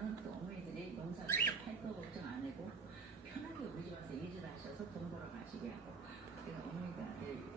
저는 또 어머니들이 농사를 팔거 걱정 안 하고 편하게 우리 집 와서 일을 하셔서 돈 벌어 가시게 하고 그래서 어머니가 늘